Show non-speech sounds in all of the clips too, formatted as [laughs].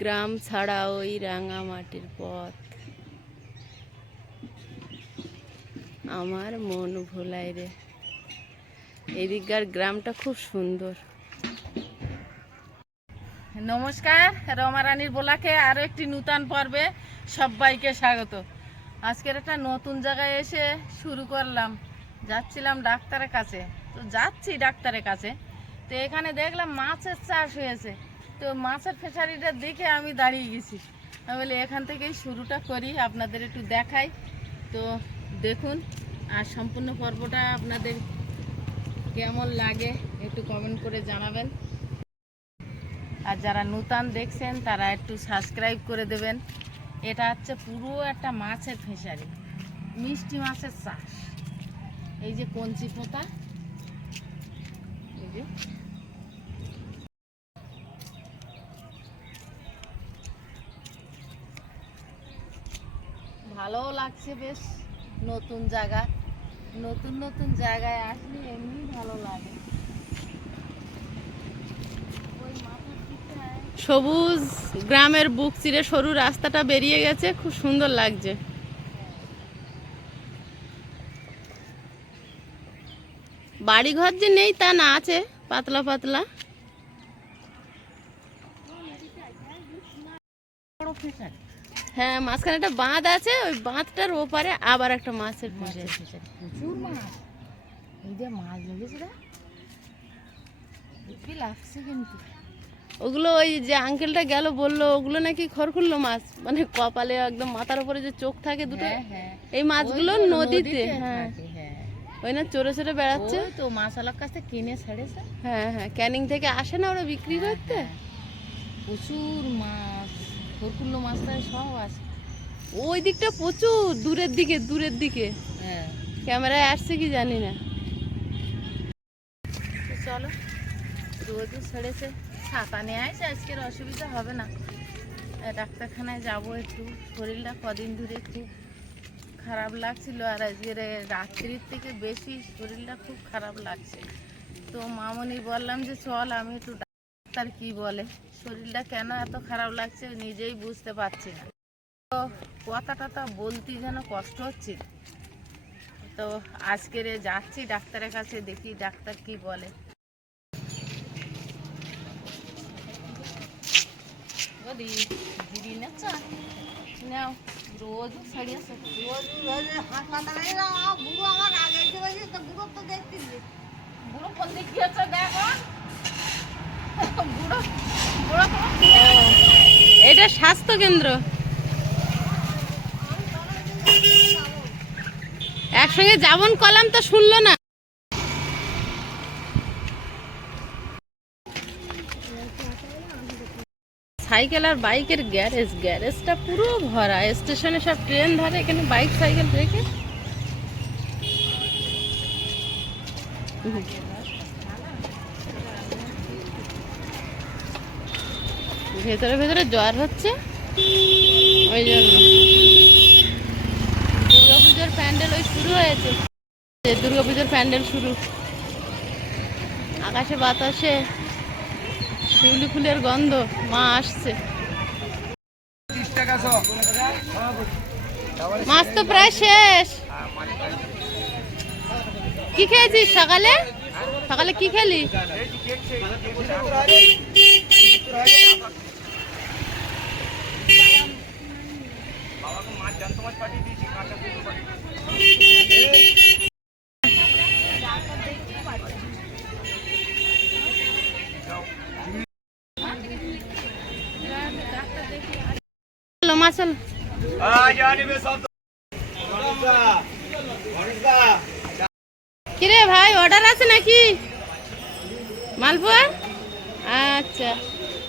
গ্রাম ছাড়া ওই রাঙামাটির পথ। আমার মন ভোলাই রে। এদিককার গ্রামটা খুব সুন্দর। নমস্কার, রমা রানীর বোলাকে আরও একটি নূতন পর্বে সবাইকে স্বাগত। আজকের একটা নতুন জায়গায় এসে শুরু করলাম। যাচ্ছিলাম ডাক্তারের কাছে। তো যাচ্ছি ডাক্তারের কাছে। তো এখানে দেখলাম মাছের চাষ হয়েছে। তো মাছের ফিশারিটা দেখে আমি দাঁড়িয়ে গেছি। আমি বলি, এখান থেকেই শুরুটা করি, আপনাদের একটু দেখাই। তো দেখুন, আর সম্পূর্ণ পর্বটা আপনাদের কেমন লাগে একটু কমেন্ট করে জানাবেন। আর যারা নূতন দেখছেন, তারা একটু সাবস্ক্রাইব করে দেবেন। এটা হচ্ছে পুরো একটা মাছের ফিশারি, মিষ্টি মাছের চাষ। এই যে কঞ্চি পোতা, এই যে ভালোও লাগছে বেশ নতুন জায়গা নতুন নতুন জায়গায় আসলে এমনি ভালো লাগে। সবুজ গ্রামের বুক চিরে সরু রাস্তাটা বেরিয়ে গেছে খুব সুন্দর লাগছে। বাড়িঘর যে নেই তা না আছে পাতলা পাতলা। হ্যাঁ মাঝখানে একটা বাঁধ আছে ওই বাঁধটার ওপারে আবার একটা মাছের ফিশারি প্রচুর মাছ। এই যে মাছ লেগেছে লাগছে কিন্তু। ওগুলো ওই যে আঙ্কেলটা গেল বলল ওগুলো নাকি খড়খুল্লো মাছ। মানে কপালে একদম মাথার উপরে যে চোখ থাকে দুটো হ্যাঁ হ্যাঁ। এই মাছগুলো নদীতে হ্যাঁ। হ্যাঁ। ওই না চোরে চোরে বেড়াচ্ছে। তো মাছালার কাছ থেকে কিনে ছেড়েছে। হ্যাঁ হ্যাঁ ক্যানিং থেকে আসে না ওরা বিক্রি করতে। প্রচুর মাছ। খরকুল্লো মাছটাই সব আছে। ওই দিকটা প্রচুর দূরের দিকে দূরের দিকে। হ্যাঁ। ক্যামেরায় আসছে কি জানি না। চলো রোদও ছেড়েছে। ছাতা নিয়ে আসে আজকের অসুবিধা হবে না। ডাক্তারখানায় যাব একটু। শরীরটা কদিন ধরে খুব খারাপ লাগছিল আর আজকের রাত্রির থেকে বেশি শরীরটা খুব খারাপ লাগছে। তো মামনি বললাম যে চল আমি একটু ডাক্তার কি বলে? শরীরটা কেন এত খারাপ লাগছে নিজেই বুঝতে পারছি না। তো কথা টথা বলতে যেন কষ্ট হচ্ছে। তো আজকের যাচ্ছি ডাক্তারের কাছে দেখি ডাক্তার কি বলে। বলি দিদি না চা নাও রোজ ছাড়িয়েছে বুড়ো তো দেখছি বুড়ো কোন দিক দেখো বুড়ো বুড়ো তোমার এটা স্বাস্থ্য কেন্দ্র। একসঙ্গে যাবন কলাম তো শুনলো না। সাইকেল আর বাইকের গ্যারেজ, গ্যারেজটা পুরো ভরা। স্টেশনে সব ট্রেন ধরে, এখানে বাইক, সাইকেল রেখে। ভেতরে ভেতরে জ্বর হচ্ছে। ওই জন্য। দুর্গাপুজোর প্যান্ডেল ওই শুরু হয়েছে। দুর্গাপুজোর প্যান্ডেল শুরু। আকাশে বাতাসে শিউলি ফুলের গন্ধ মা আসছে। মাছ তো প্রায় শেষ। কি খেয়েছিস সকালে? সকালে কি খেলি? চলো মা কিরে ভাই অর্ডার আছে নাকি? মালপোয়া আচ্ছা।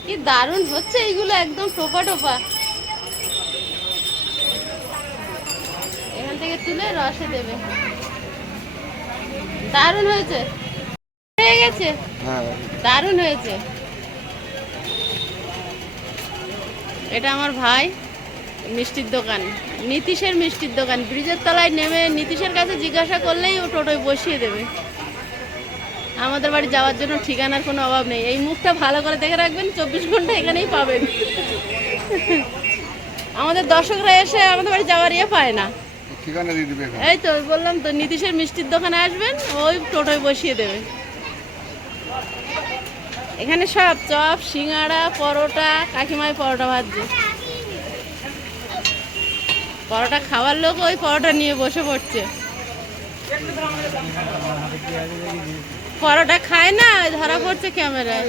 কি দারুণ হচ্ছে এইগুলো একদম টোপা টোপা। এখান থেকে তুলে রসে দেবে। দারুণ হয়েছে। হয়ে গেছে? দারুণ হয়েছে। এটা আমার ভাই মিষ্টির দোকান। নীতিশের মিষ্টির দোকান। ব্রিজের তলায় নেমে নীতিশের কাছে জিজ্ঞাসা করলেই ও টোটোয় বসিয়ে দেবে। আমাদের বাড়ি যাওয়ার জন্য ঠিকানার কোনো অভাব নেই। এই মুখটা ভালো করে দেখে রাখবেন চব্বিশ ঘণ্টা এখানেই পাবেন। আমাদের দর্শকরা এসে আমাদের বাড়ি যাওয়ার ইয়ে পায় না। এই তো বললাম তো নীতিশের মিষ্টির দোকানে আসবেন ওই টোটোয় বসিয়ে দেবে। এখানে সব চপ সিঙ্গাড়া পরোটা কাকিমাই পরোটা ভাজছে। পরোটা খাওয়ার লোক ওই পরোটা নিয়ে বসে পড়ছে। পরোটা খায় না ধরা পড়ছে ক্যামেরায়।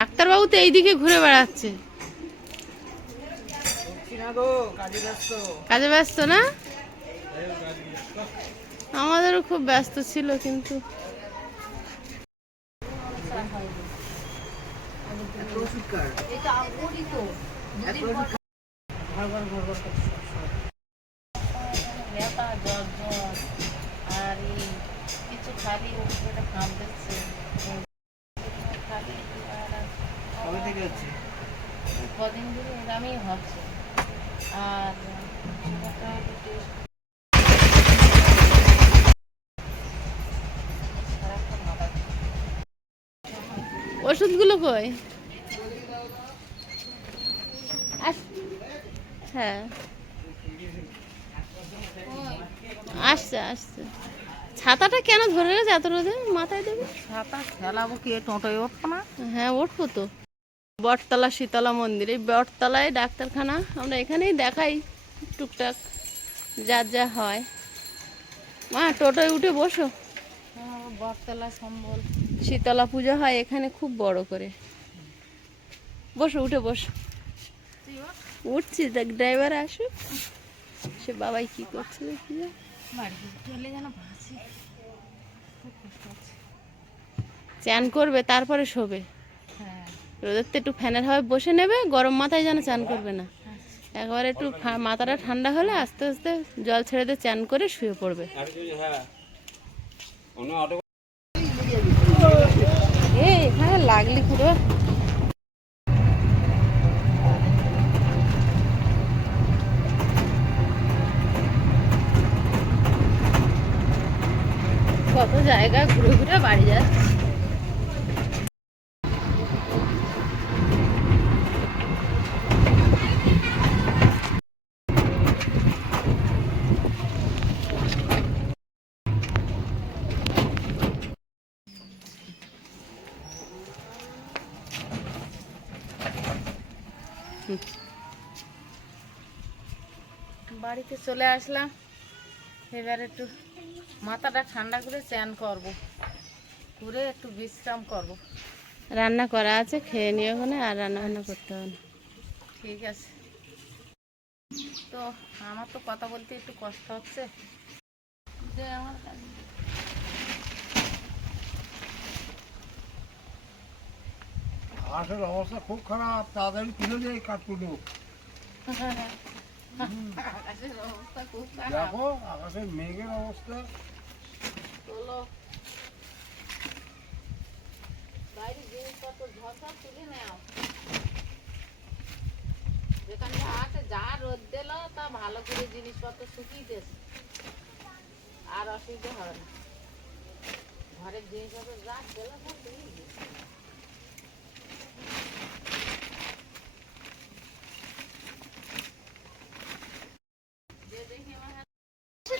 ডাক্তারবাবু তো এইদিকে ঘুরে বেড়াচ্ছে। কাজে ব্যস্ত। না? আমাদেরও খুব ব্যস্ত ছিল কিন্তু। আর কিছু খালি কবে থেকে হচ্ছে কদিন ধরে এরমই হচ্ছে। আর ওষুধগুলো কই? হ্যাঁ। আসছে আসছে। ছাতাটা কেন ধরে গেছে এত রোদে? মাথায় দেবে? ছাতা খেলাবো কি টোটোয় উঠবো না? হ্যাঁ উঠবো তো। বটতলা শীতলা মন্দির। এই বটতলায় ডাক্তারখানা আমরা এখানেই দেখাই টুকটাক যার যা হয়। মা টোটোয় উঠে বসো। হ্যাঁ, বটতলা সম্বল। শীতলা পুজো হয় এখানে খুব বড় করে। বসো উঠে বসো। উঠছি দেখ ড্রাইভার আসুক সে বাবাই কি করছে দেখি যা। বাড়ি চলে যেন চান করবে তারপরে শোবে। রোদের তো একটু ফ্যানের হাওয়ায় বসে নেবে, গরম মাথায় যেন চান করবে না। একবার একটু মাথাটা ঠান্ডা হলে আস্তে আস্তে জল ছেড়ে দিয়ে চান করে শুয়ে পড়বে। এখানে লাগলি পুরো। কত জায়গা ঘুরে ঘুরে বাড়ি যাচ্ছে। বাড়িতে চলে আসলাম। এবার একটু মাথাটা ঠান্ডা করে চান করব। করে একটু বিশ্রাম করব। রান্না করা আছে খেয়ে নিয়ে ওখানে আর রান্না বান্না করতে হবে না। ঠিক আছে। তো আমার তো কথা বলতে একটু কষ্ট হচ্ছে। যে আমার কাছে অবস্থা খুব খারাপ তাড়াতাড়ি তুলে দেয় কাঠকুটো [laughs] দেখো আকাশের মেঘের অবস্থা। তোলো জিনিসপত্র তুলে নাও। যেখানে আছে যা রোদ দিল, তা ভালো করে জিনিসপত্র শুকিয়েছে আর অসুবিধা হবে না। ঘরের জিনিসপত্র যা দিল, সব শুকিয়ে গেছে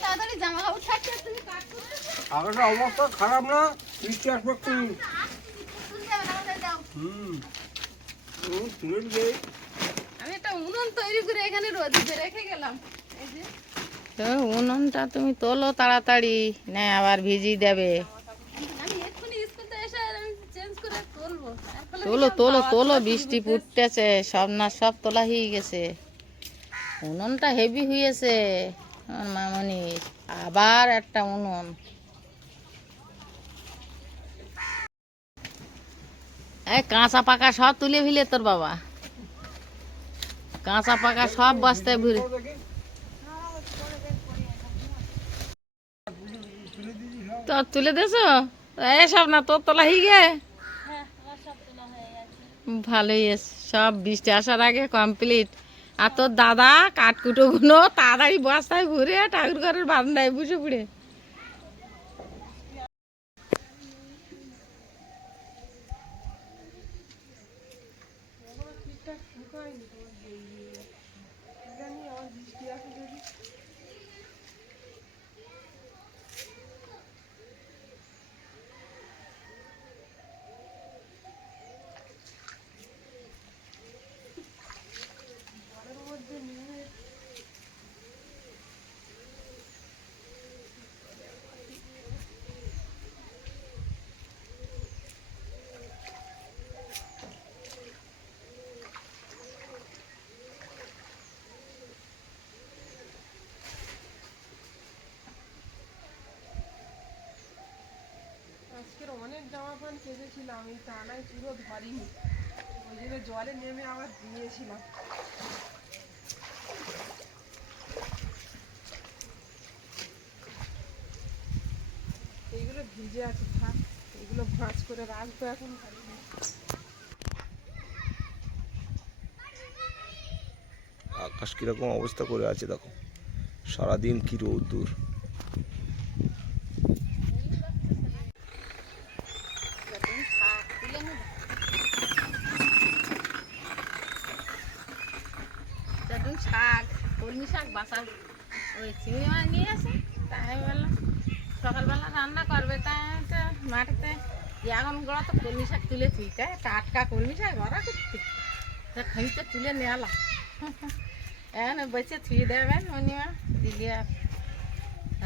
তাড়াতাড়ি জামা কাপড় ছাড়ছে তুমি কাজ করতে অবস্থা খারাপ না? বৃষ্টি আসবে হুম। হুম, তুলে দেয় আমি একটা উনুন তৈরি করে এখানে রোদিতে রেখে গেলাম। এই যে। তো উনুনটা তুমি তোলো তাড়াতাড়ি না আবার ভিজিয়ে দেবে। তোলো তোলো তোলো বৃষ্টি ফুটতেছে সব না সব তোলা হয়ে গেছে। উনুনটা হেভি হয়েছে। আমার মামনি আবার একটা উনুন। কাঁচা পাকা সব তুলে ফেলে তোর বাবা। কাঁচা পাকা সব বস্তায় ভরে। তো তুলে দেছ এসব না, তোর তোলা হয়ে গে ভালোই সব বৃষ্টি আসার আগে কমপ্লিট আর তোর দাদা কাঠকুটোগুলো তাড়াতাড়ি বস্তায় ঘুরে ঠাকুর ঘরের বারান্দায় বসে পড়ে। আজকের অনেক জামা প্যান্ট কেচেছিলাম, এই টানায় পুরো ধরিনি। ওই জন্য জলে নেমে আবার দিয়েছিলাম। এইগুলো ভিজে আছে, থাক। এগুলো ভাঁজ করে রাখব এখন আকাশ কীরকম অবস্থা করে আছে দেখো। সারাদিন কি রোদ্দুর চাটুন শাক কলমি শাক বাসা ওই চিংড়ি মাছ নিয়ে আসে, তাই আমি বললাম সকালবেলা রান্না করবে, তাই মাঠেতে। এখন গড়া তো কলমি শাক তুলেছি, তাই টাটকা কলমি শাক ওরা করতে তা খানিকটা তুলে নিয়ে এলাম এখন বসে থুয়ে দেবেন উনি দিলে আর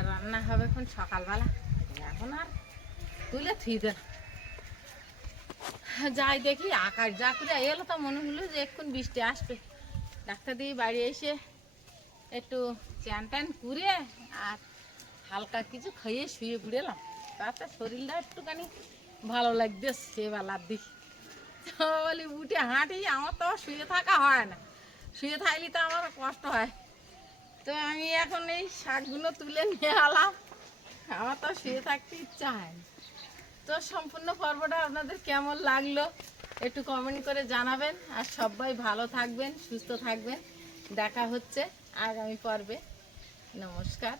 রান্না হবে এখন সকালবেলা। এখন আর তুলে থুয়ে দেন যাই দেখি, আকাশ যা করে এলো তো মনে হলো যে এক্ষুন বৃষ্টি আসবে। ডাক্তার দিয়ে বাড়ি এসে একটু চ্যান ট্যান করে আর হালকা কিছু খাইয়ে শুয়ে পড়েলাম তাতে শরীরটা একটুখানি ভালো লাগছে সে বেলার দিকে তো বলি, উঠে হাঁটি, আমার তো শুয়ে থাকা হয় না। শুয়ে থাকলে তো আমার কষ্ট হয়। তো আমি এখন এই শাকগুলো তুলে নিয়ে এলাম। আমার তো শুয়ে থাকতে ইচ্ছা হয় না। তো সম্পূর্ণ পর্বটা আপনাদের কেমন লাগল একটু কমেন্ট করে জানাবেন। আর সবাই ভালো থাকবেন, সুস্থ থাকবেন। দেখা হচ্ছে। আগামী পর্বে। নমস্কার।